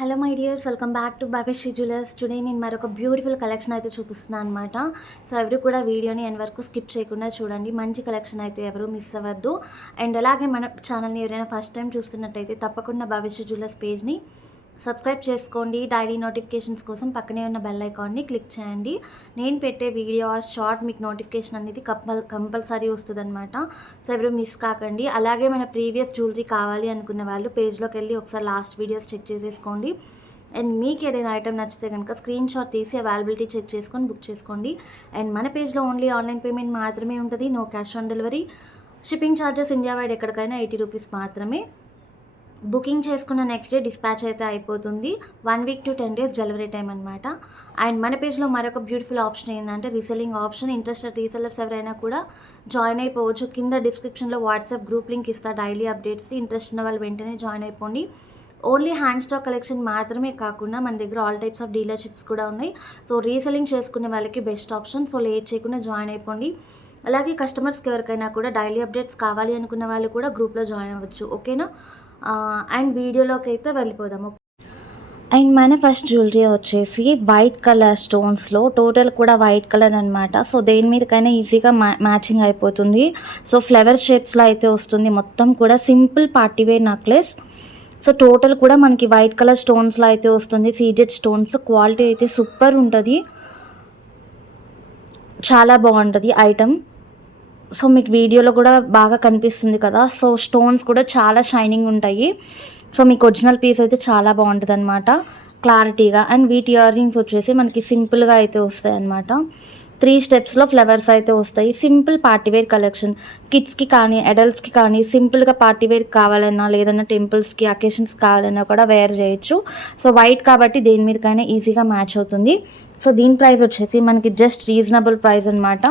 Hello my dears, welcome back to Bhavyasri jewellers. Today నేను మరొక beautiful collection అయితే చూపిస్తున్నాను అనమాట. సో ఎవరు కూడా వీడియోని ఎండ్ వరకు స్కిప్ చేయకుండా చూడండి. మంచి కలెక్షన్ అయితే ఎవరు మిస్ అవ్వద్దు. అండ్ అలాగే మన ఛానల్ని ఎవరైనా ఫస్ట్ టైం చూస్తున్నట్టయితే తప్పకుండా భవ్యశ్రీ జ్యువెలర్స్ పేజ్ని సబ్స్క్రైబ్ చేసుకోండి. డైలీ నోటిఫికేషన్స్ కోసం పక్కనే ఉన్న బెల్ ఐకాన్ని క్లిక్ చేయండి. నేను పెట్టే వీడియో ఆర్ షార్ట్ మీకు నోటిఫికేషన్ అనేది కంపల్సరీ వస్తుంది అనమాట. సో ఎవరు మిస్ కాకండి. అలాగే మన ప్రీవియస్ జ్యువెలరీ కావాలి అనుకున్న వాళ్ళు పేజ్లోకి వెళ్ళి ఒకసారి లాస్ట్ వీడియోస్ చెక్ చేసేసుకోండి. అండ్ మీకు ఏదైనా ఐటమ్ నచ్చితే కనుక స్క్రీన్ షాట్ తీసి అవైలబిలిటీ చెక్ చేసుకొని బుక్ చేసుకోండి. అండ్ మన పేజ్లో ఓన్లీ ఆన్లైన్ పేమెంట్ మాత్రమే ఉంటుంది. No cash on delivery. Shipping charges India wide ఎక్కడికైనా 80 రూపీస్ మాత్రమే. బుకింగ్ చేసుకున్న నెక్స్ట్ డే డిస్పాచ్ అయితే అయిపోతుంది. 1 week to 10 days delivery time అనమాట. అండ్ మన పేజ్లో మరొక బ్యూటిఫుల్ ఆప్షన్ ఏంటంటే రీసెల్లింగ్ ఆప్షన్. ఇంట్రెస్టెడ్ రీసెల్లర్స్ ఎవరైనా కూడా జాయిన్ అయిపోవచ్చు. కింద డిస్క్రిప్షన్లో వాట్సాప్ గ్రూప్ లింక్ ఇస్తా డైలీ అప్డేట్స్. ఇంట్రెస్ట్ ఉన్న వాళ్ళు వెంటనే జాయిన్ అయిపోండి. ఓన్లీ హ్యాండ్ స్టాక్ కలెక్షన్ మాత్రమే కాకుండా మన దగ్గర ఆల్ టైప్స్ ఆఫ్ డీలర్షిప్స్ కూడా ఉన్నాయి. సో రీసెల్లింగ్ చేసుకునే వాళ్ళకి బెస్ట్ ఆప్షన్. సో లేట్ చేయకుండా జాయిన్ అయిపోండి. అలాగే కస్టమర్స్కి ఎవరికైనా కూడా డైలీ అప్డేట్స్ కావాలి అనుకున్న వాళ్ళు కూడా గ్రూప్లో జాయిన్ అవ్వచ్చు. ఓకేనా? అండ్ వీడియోలోకి అయితే వెళ్ళిపోదాము. అండ్ మన ఫస్ట్ జ్యువెలరీ వచ్చేసి వైట్ కలర్ స్టోన్స్లో, టోటల్ కూడా వైట్ కలర్ అనమాట. సో దేని మీదకైనా ఈజీగా మ్యాచింగ్ అయిపోతుంది. సో ఫ్లవర్ షేప్స్లో అయితే వస్తుంది. మొత్తం కూడా simple party wear necklace. So total కూడా మనకి వైట్ కలర్ స్టోన్స్లో అయితే వస్తుంది. Seeded stones. క్వాలిటీ అయితే సూపర్ ఉంటుంది. చాలా బాగుంటుంది ఐటమ్. సో మీకు వీడియోలో కూడా బాగా కనిపిస్తుంది కదా. సో స్టోన్స్ కూడా చాలా షైనింగ్ ఉంటాయి. సో మీకు ఒరిజినల్ పీస్ అయితే చాలా బాగుంటుంది అనమాట, క్లారిటీగా. అండ్ వీటి ఇయర్ రింగ్స్ వచ్చేసి మనకి సింపుల్గా అయితే వస్తాయి అనమాట. 3 స్టెప్స్లో ఫ్లవర్స్ అయితే వస్తాయి. Simple party wear collection. కిడ్స్కి కానీ అడల్ట్స్కి కానీ సింపుల్గా పార్టీవేర్ కావాలన్నా, లేదన్నా టెంపుల్స్కి అకేషన్స్ కావాలన్నా కూడా వేర్ చేయొచ్చు. సో వైట్ కాబట్టి దేని మీదకైనా ఈజీగా మ్యాచ్ అవుతుంది. సో దీని ప్రైస్ వచ్చేసి మనకి జస్ట్ రీజనబుల్ ప్రైస్ అనమాట.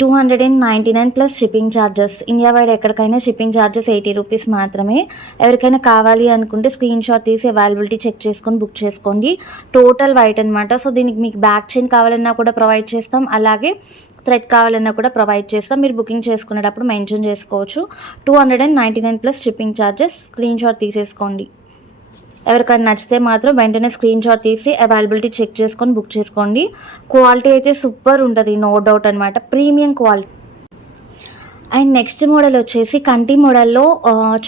299 plus shipping charges. India wide ఎక్కడికైనా షిప్పింగ్ ఛార్జెస్ 80 రూపీస్ మాత్రమే. ఎవరికైనా కావాలి అనుకుంటే స్క్రీన్ షాట్ తీసి అవైలబిలిటీ చెక్ చేసుకొని బుక్ చేసుకోండి. టోటల్ వైట్ అనమాట. సో దీనికి మీకు బ్యాక్ చైన్ కావాలన్నా కూడా ప్రొవైడ్ చేస్తాం. అలాగే థ్రెడ్ కావాలన్నా కూడా ప్రొవైడ్ చేస్తాం. మీరు బుకింగ్ చేసుకునేటప్పుడు మెన్షన్ చేసుకోవచ్చు. 299 plus shipping charges. Screen shot తీసేసుకోండి. ఎవరికైనా నచ్చితే మాత్రం వెంటనే స్క్రీన్ షాట్ తీసి అవైలబిలిటీ చెక్ చేసుకొని బుక్ చేసుకోండి. క్వాలిటీ అయితే సూపర్ ఉంటుంది, నో డౌట్ అనమాట. Premium quality. And next model వచ్చేసి కంటి మోడల్లో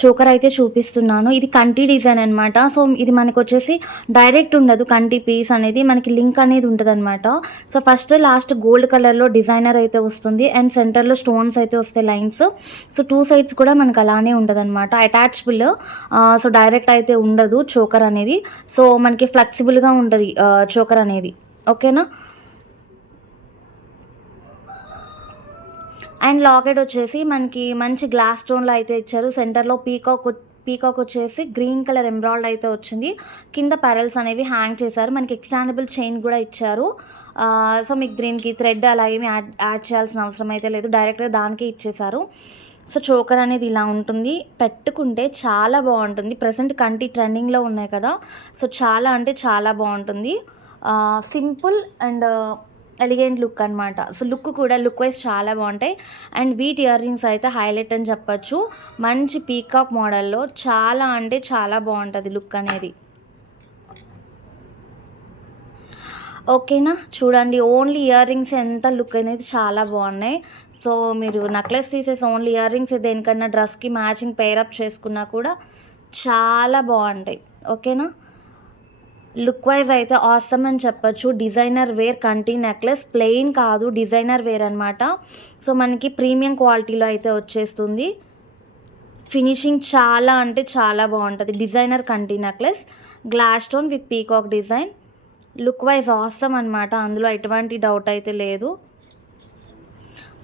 చోకర్ అయితే చూపిస్తున్నాను. ఇది కంటి డిజైన్ అనమాట. సో ఇది మనకు వచ్చేసి డైరెక్ట్ ఉండదు. కంటి పీస్ అనేది మనకి లింక్ అనేది ఉంటుంది అనమాట. సో ఫస్ట్ లాస్ట్ గోల్డ్ కలర్లో డిజైనర్ అయితే వస్తుంది. అండ్ సెంటర్లో స్టోన్స్ అయితే వస్తాయి, లైన్స్. సో 2 సైడ్స్ కూడా మనకు అలానే ఉంటుంది అనమాట. అటాచబుల్. సో డైరెక్ట్ అయితే ఉండదు చోకర్ అనేది. సో మనకి ఫ్లెక్సిబుల్గా ఉంటుంది చోకర్ అనేది. ఓకేనా? అండ్ లాకెట్ వచ్చేసి మనకి మంచి గ్లాస్ స్టోన్లో అయితే ఇచ్చారు. సెంటర్లో పీకాక్ వచ్చేసి గ్రీన్ కలర్ ఎంబ్రాయిడ్ అయితే వచ్చింది. కింద పెరల్స్ అనేవి హ్యాంగ్ చేశారు. మనకి ఎక్స్టాండబుల్ చైన్ కూడా ఇచ్చారు. సో మీకు దీనికి థ్రెడ్ అలా ఏమి యాడ్ చేయాల్సిన అవసరం అయితే లేదు, డైరెక్ట్గా దానికే ఇచ్చేసారు. సో చోకర్ అనేది ఇలా ఉంటుంది. పెట్టుకుంటే చాలా బాగుంటుంది. ప్రజెంట్ కంటి ట్రెండింగ్లో ఉన్నాయి కదా. సో చాలా అంటే చాలా బాగుంటుంది. సింపుల్ అండ్ ఎలిగెంట్ లుక్ అనమాట. సో లుక్ వైజ్ చాలా బాగుంటాయి. అండ్ వీటి ఇయర్ రింగ్స్ అయితే హైలైట్ అని చెప్పచ్చు. మంచి పీకాక్ మోడల్లో చాలా అంటే చాలా బాగుంటుంది లుక్ అనేది. ఓకేనా? చూడండి, ఓన్లీ ఇయర్ రింగ్స్ ఎంత లుక్ అనేది చాలా బాగున్నాయి. సో మీరు నెక్లెస్ తీసేసి ఓన్లీ ఇయర్ రింగ్స్ దేనికన్నా డ్రెస్కి మ్యాచింగ్ పేరప్ చేసుకున్నా కూడా చాలా బాగుంటాయి. ఓకేనా? లుక్ వైజ్ అయితే ఆసమ్ అని చెప్పచ్చు. డిజైనర్ వేర్ కంటి నెక్లెస్. ప్లెయిన్ కాదు, డిజైనర్ వేర్ అనమాట. సో మనకి ప్రీమియం క్వాలిటీలో అయితే వచ్చేస్తుంది. ఫినిషింగ్ చాలా అంటే చాలా బాగుంటుంది. డిజైనర్ కంటి necklace, glass stone with peacock design. Look wise awesome అనమాట. అందులో ఎటువంటి డౌట్ అయితే లేదు.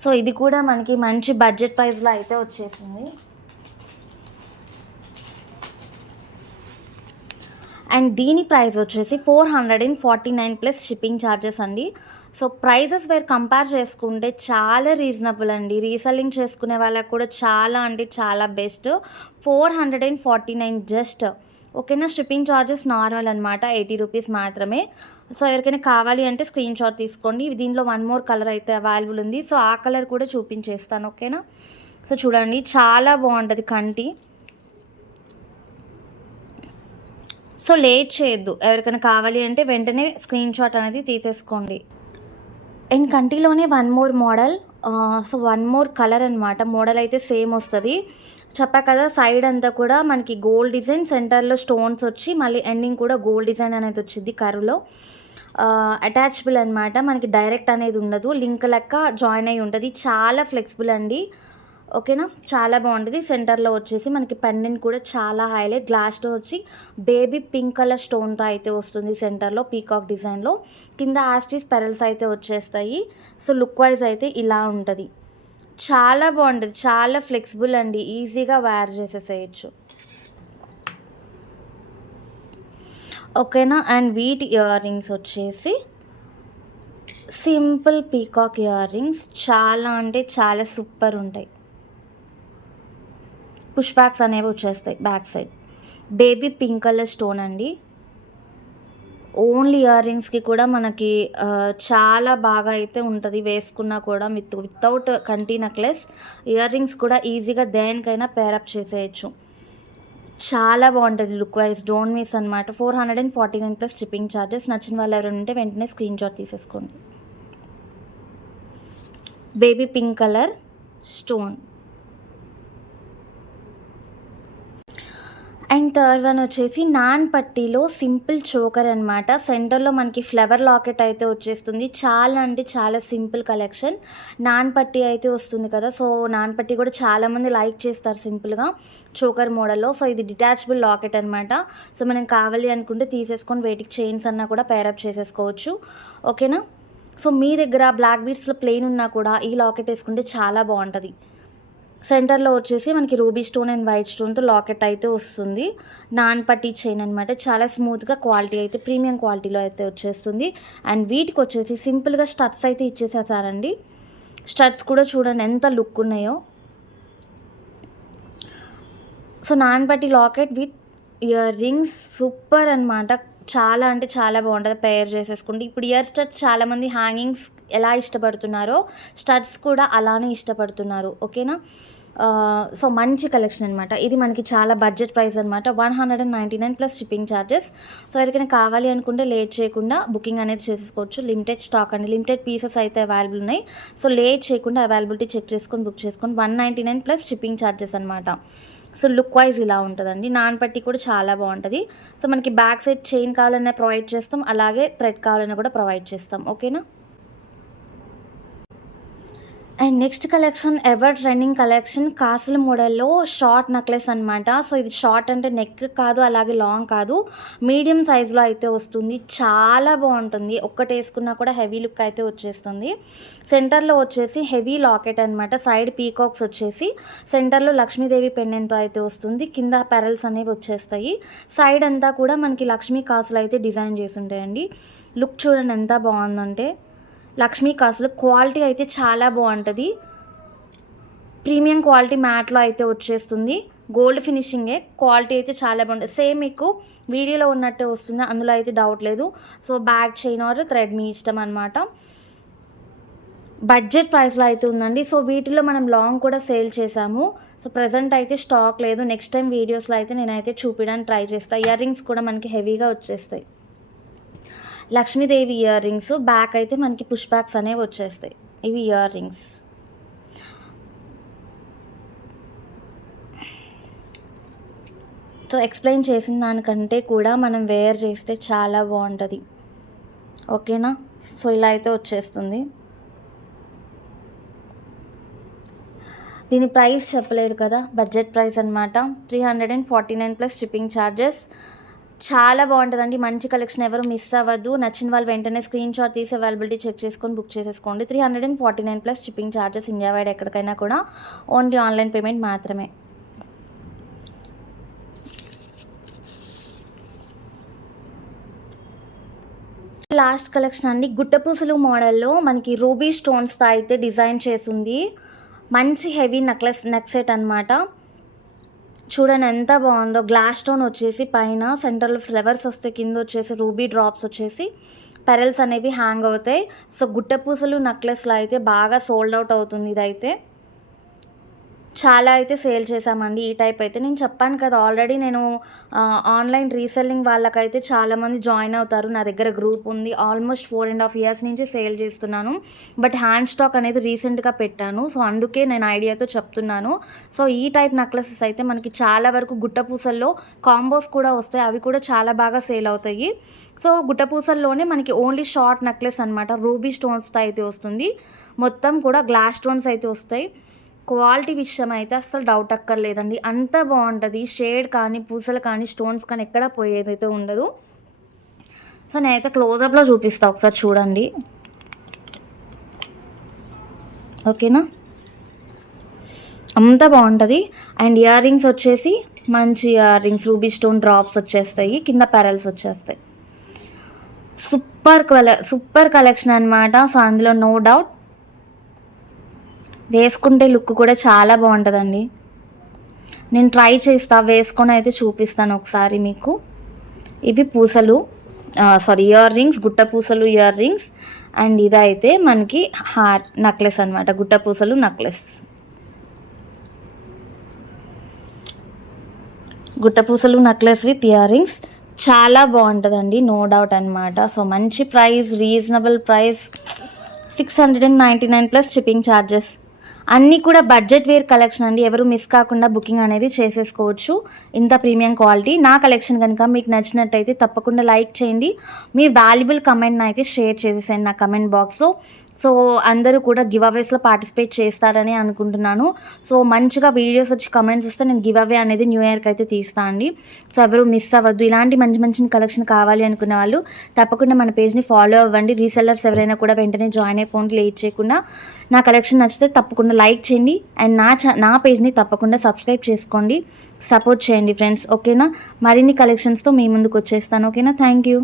సో ఇది కూడా మనకి మంచి బడ్జెట్ ప్రైస్లో అయితే వచ్చేసింది. అండ్ దీని ప్రైస్ వచ్చేసి 449 ప్లస్ షిప్పింగ్ ఛార్జెస్ అండి. సో ప్రైజెస్ వేర్ కంపేర్ చేసుకుంటే చాలా రీజనబుల్ అండి. రీసెల్లింగ్ చేసుకునే వాళ్ళకి కూడా చాలా అంటే చాలా బెస్ట్. 449 జస్ట్. ఓకేనా? షిప్పింగ్ ఛార్జెస్ నార్మల్ అనమాట, 80 రూపీస్ మాత్రమే. సో ఎవరికైనా కావాలి అంటే స్క్రీన్ షాట్ తీసుకోండి. దీనిలో 1 మోర్ కలర్ అయితే అవైలబుల్ ఉంది. సో ఆ కలర్ కూడా చూపించేస్తాను. ఓకేనా? సో చూడండి, చాలా బాగుంటుంది కంటి. సో లేట్ చేయొద్దు, ఎవరికైనా కావాలి అంటే వెంటనే స్క్రీన్ షాట్ అనేది తీసేసుకోండి. అండ్ కంటిలోనే one more model, so one more colour అనమాట. మోడల్ అయితే సేమ్ వస్తుంది. చెప్పా కదా, సైడ్ అంతా కూడా మనకి గోల్డ్ డిజైన్, సెంటర్లో స్టోన్స్ వచ్చి మళ్ళీ ఎండింగ్ కూడా గోల్డ్ డిజైన్ అనేది వచ్చింది కరువులో. అటాచబుల్ అనమాట, మనకి డైరెక్ట్ అనేది ఉండదు, లింక్ లెక్క జాయిన్ అయి ఉంటుంది. చాలా ఫ్లెక్సిబుల్ అండి, ఓకేనా. చాలా బాగుంటుంది. సెంటర్లో వచ్చేసి మనకి పెండెంట్ కూడా చాలా హైలైట్, గ్లాస్ స్టోన్ వచ్చి బేబీ పింక్ కలర్ స్టోన్తో అయితే వస్తుంది సెంటర్లో, పీకాక్ డిజైన్లో. కింద యాస్టీస్ పెరల్స్ అయితే వచ్చేస్తాయి. సో లుక్ వైజ్ అయితే ఇలా ఉంటుంది. చాలా బాగుంటుంది, చాలా ఫ్లెక్సిబుల్ అండి, ఈజీగా వేర్ చేసేసేయచ్చు, ఓకేనా. అండ్ వీటి ఇయర్ రింగ్స్ వచ్చేసి సింపుల్ పీకాక్ ఇయర్ రింగ్స్, చాలా అంటే చాలా సూపర్ ఉంటాయి. పుష్ బ్యాక్స్ అనేవి వచ్చేస్తాయి back side. Baby pink colour stone అండి. ఓన్లీ ఇయర్ రింగ్స్కి కూడా మనకి చాలా బాగా అయితే ఉంటుంది, వేసుకున్నా కూడా వితౌట్ కంటి నెక్లెస్ ఇయర్ రింగ్స్ కూడా ఈజీగా దేనికైనా పేరప్ చేసేయచ్చు. చాలా బాగుంటుంది లుక్ వైజ్, డోంట్ మిస్ అనమాట. 449 ప్లస్ షిప్పింగ్ ఛార్జెస్. నచ్చిన వాళ్ళు ఎవరైనా ఉంటే వెంటనే స్క్రీన్ షాట్ తీసేసుకోండి. Baby pink colour stone. And third one వచ్చేసి నాన్ పట్టీలో సింపుల్ చోకర్ అనమాట. సెంటర్లో మనకి ఫ్లవర్ లాకెట్ అయితే వచ్చేస్తుంది. చాలా అంటే చాలా సింపుల్ కలెక్షన్. నాన్ పట్టీ అయితే వస్తుంది కదా, సో నాన్ పట్టీ కూడా చాలామంది లైక్ చేస్తారు సింపుల్గా చోకర్ మోడల్లో. సో ఇది డిటాచబుల్ లాకెట్ అనమాట. సో మనం కావాలి అనుకుంటే తీసేసుకొని వేటికి చైన్స్ అన్నా కూడా పేరప్ చేసేసుకోవచ్చు, ఓకేనా. సో మీ దగ్గర బ్లాక్ బీడ్స్లో ప్లెయిన్ ఉన్నా కూడా ఈ లాకెట్ వేసుకుంటే చాలా బాగుంటుంది. సెంటర్లో వచ్చేసి మనకి రూబీ స్టోన్ అండ్ వైట్ స్టోన్తో లాకెట్ అయితే వస్తుంది. నాన్ పట్టీ చైన్ అనమాట, చాలా స్మూత్గా, క్వాలిటీ అయితే ప్రీమియం క్వాలిటీలో అయితే వచ్చేస్తుంది. అండ్ వీటికి వచ్చేసి సింపుల్గా స్టడ్స్ అయితే ఇచ్చేసేసారండి. స్టడ్స్ కూడా చూడండి ఎంత లుక్ ఉన్నాయో. సో నాన్ పట్టీ locket with ear rings super అనమాట. చాలా అంటే చాలా బాగుంటుంది పేర్ చేసేసుకుంటే. ఇప్పుడు ఇయర్ స్టడ్స్ చాలామంది హ్యాంగింగ్స్ ఎలా ఇష్టపడుతున్నారో స్టడ్స్ కూడా అలానే ఇష్టపడుతున్నారు, ఓకేనా. సో మంచి కలెక్షన్ అనమాట. ఇది మనకి చాలా బడ్జెట్ ప్రైస్ అనమాట, 199 ప్లస్ షిప్పింగ్ ఛార్జెస్. సో ఎవరికైనా కావాలి అనుకుంటే లేట్ చేయకుండా బుకింగ్ అనేది చేసుకోవచ్చు. లిమిటెడ్ స్టాక్ అండి, లిమిటెడ్ పీసెస్ అయితే అవైలబుల్ ఉన్నాయి. సో లేట్ చేయకుండా అవైలబిలిటీ చెక్ చేసుకొని బుక్ చేసుకొని 199 ప్లస్ షిప్పింగ్ ఛార్జెస్ అనమాట. సో లుక్ వైజ్ ఇలా ఉంటుందండి. నాన్ పట్టీ కూడా చాలా బాగుంటుంది. సో మనకి బ్యాక్ సైడ్ చైన్ కావాలన్నా ప్రొవైడ్ చేస్తాం, అలాగే థ్రెడ్ కావాలన్నా కూడా ప్రొవైడ్ చేస్తాం, ఓకేనా. And next collection ever trending collection, కాసుల మోడల్లో షార్ట్ నెక్లెస్ అనమాట. సో ఇది షార్ట్ అంటే నెక్ కాదు, అలాగే లాంగ్ కాదు, మీడియం సైజులో అయితే వస్తుంది. చాలా బాగుంటుంది, ఒక్కటి వేసుకున్నా కూడా హెవీ లుక్ అయితే వచ్చేస్తుంది. సెంటర్లో వచ్చేసి హెవీ లాకెట్ అనమాట, సైడ్ పీకాక్స్ వచ్చేసి సెంటర్లో లక్ష్మీదేవి పెండెంట్తో అయితే వస్తుంది. కింద పెరల్స్ అనేవి వచ్చేస్తాయి. సైడ్ అంతా కూడా మనకి లక్ష్మీ కాసులు అయితే డిజైన్ చేసి ఉంటాయండి. లుక్ చూడండి ఎంత బాగుందంటే, లక్ష్మీ కాసులు క్వాలిటీ అయితే చాలా బాగుంటుంది. ప్రీమియం క్వాలిటీ మ్యాట్లో అయితే వచ్చేస్తుంది. గోల్డ్ ఫినిషింగే, క్వాలిటీ అయితే చాలా బాగుంటుంది. సేమ్ మీకు వీడియోలో ఉన్నట్టే వస్తుంది, అందులో అయితే డౌట్ లేదు. So back chain or thread మీ ఇష్టం అనమాట. బడ్జెట్ ప్రైస్లో అయితే ఉందండి. సో వీటిలో మనం లాంగ్ కూడా సేల్ చేసాము. సో ప్రజెంట్ అయితే స్టాక్ లేదు. నెక్స్ట్ టైం వీడియోస్లో అయితే నేనైతే చూపించడానికి ట్రై చేస్తాను. ఇయర్ రింగ్స్ కూడా మనకి హెవీగా వచ్చేస్తాయి. లక్ష్మీదేవి ఇయర్ రింగ్స్, బ్యాక్ అయితే మనకి పుష్ బ్యాక్స్ అనేవి వచ్చేస్తాయి. ఇవి ఇయర్ రింగ్స్. సో ఎక్స్ప్లెయిన్ చేసిన దానికంటే కూడా మనం వేర్ చేస్తే చాలా బాగుంటుంది, ఓకేనా. సో ఇలా అయితే వచ్చేస్తుంది. దీని ప్రైస్ చెప్పలేదు కదా, బడ్జెట్ ప్రైస్ అనమాట. 349 ప్లస్ షిప్పింగ్ ఛార్జెస్. చాలా బాగుంటుందండి, మంచి కలెక్షన్, ఎవరు మిస్ అవ్వద్దు. నచ్చిన వాళ్ళు వెంటనే స్క్రీన్ షాట్ తీసి అవైలబిలిటీ చెక్ చేసుకొని బుక్ చేసేసుకోండి. 349 plus shipping charges, India wide ఎక్కడికైనా కూడా ఓన్లీ ఆన్లైన్ పేమెంట్ మాత్రమే. లాస్ట్ కలెక్షన్ అండి, గుట్టపూసలు మోడల్లో మనకి రూబీ స్టోన్స్తో అయితే డిజైన్ చేసింది. మంచి హెవీ నెక్ సెట్ అనమాట. చూడండి ఎంత బాగుందో. గ్లాస్ స్టోన్ వచ్చేసి పైన, సెంటర్లో ఫ్లవర్స్ వస్తే కింద వచ్చేసి రూబీ డ్రాప్స్ వచ్చేసి పెరల్స్ అనేవి హ్యాంగ్ అవుతాయి. సో గుట్టపూసలు నెక్లెస్లో అయితే బాగా సోల్డ్ అవుట్ అవుతుంది. ఇదైతే చాలా అయితే సేల్ చేశామండి ఈ టైప్ అయితే. నేను చెప్పాను కదా ఆల్రెడీ నేను ఆన్‌లైన్ రీసెల్లింగ్ వాళ్ళకైతే చాలామంది జాయిన్ అవుతారు. నా దగ్గర గ్రూప్ ఉంది. ఆల్మోస్ట్ 4½ ఇయర్స్ నుంచి సేల్ చేస్తున్నాను. బట్ హ్యాండ్ స్టాక్ అనేది రీసెంట్‌గా పెట్టాను. సో, అందుకే నేను ఐడియాతో చెప్తున్నాను. సో, ఈ టైప్ నెక్లెసెస్ అయితే మనకి చాలా వరకు గుట్టపూసల్లో కాంబోస్ కూడా వస్తాయి. అవి కూడా చాలా బాగా సేల్ అవుతాయి. సో, గుట్టపూసల్లోనే మనకి ఓన్లీ షార్ట్ నెక్లెస్ అనమాట. రూబీ స్టోన్స్‌తో అయితే వస్తుంది. మొత్తం కూడా గ్లాస్ స్టోన్స్ అయితే వస్తాయి. క్వాలిటీ విషయం అయితే అస్సలు డౌట్ అక్కర్లేదండి. అంత బాగుంటుంది. షేడ్ కానీ, పూసలు కానీ, స్టోన్స్ కానీ ఎక్కడ పోయేదైతే ఉండదు. సో, నేనైతే క్లోజప్‌లో చూపిస్తా, ఒకసారి చూడండి. ఓకేనా? అంత బాగుంటుంది. అండ్ ఇయర్ రింగ్స్ వచ్చేసి మంచి ear rings ruby stone drops వచ్చేస్తాయి. కింద పెరల్స్ వచ్చేస్తాయి. సూపర్ కలెక్షన్ అనమాట. సో, అందులో నో డౌట్. వేసుకుంటే లుక్ కూడా చాలా బాగుంటుందండి. నేను ట్రై చేస్తా, వేసుకొని అయితే చూపిస్తాను ఒకసారి మీకు. ఇవి పూసలు, ఇయర్ రింగ్స్, గుట్ట పూసలు ఇయర్ రింగ్స్. అండ్ ఇదైతే మనకి హార్ట్ నెక్లెస్ అనమాట. గుట్ట పూసలు నెక్లెస్, గుట్ట పూసలు నెక్లెస్ విత్ ఇయర్ రింగ్స్. చాలా బాగుంటుందండి, నో డౌట్ అనమాట. సో, మంచి price, reasonable price, 699 plus shipping charges. అన్నీ కూడా బడ్జెట్ వేర్ కలెక్షన్ అండి. ఎవరు మిస్ కాకుండా బుకింగ్ అనేది చేసేసుకోవచ్చు. ఇంత ప్రీమియం క్వాలిటీ. నా కలెక్షన్ కనుక మీకు నచ్చినట్టయితే తప్పకుండా లైక్ చేయండి. మీ వాల్యుబుల్ కమెంట్ని అయితే షేర్ చేసేసేయండి నా కమెంట్ బాక్స్లో. సో, అందరూ కూడా గివ్ అవేస్లో పార్టిసిపేట్ చేస్తారని అనుకుంటున్నాను. సో, మంచిగా వీడియోస్ వచ్చి కమెంట్స్ వస్తే నేను గివ్ అవే అనేది న్యూ ఇయర్కి అయితే తీస్తాను అండి. సో, ఎవరు మిస్ అవ్వద్దు. ఇలాంటి మంచి మంచి కలెక్షన్ కావాలి అనుకునే వాళ్ళు తప్పకుండా మన పేజ్ని ఫాలో అవ్వండి. రీసెల్లర్స్ ఎవరైనా కూడా వెంటనే జాయిన్ అయిపోండి లేట్ చేయకుండా. నా కలెక్షన్ నచ్చితే తప్పకుండా లైక్ చేయండి. అండ్ నా పేజ్ని తప్పకుండా సబ్స్క్రైబ్ చేసుకోండి. సపోర్ట్ చేయండి ఫ్రెండ్స్. ఓకేనా? మరిన్ని కలెక్షన్స్తో మీ ముందుకు వచ్చేస్తాను. ఓకేనా? Thank you.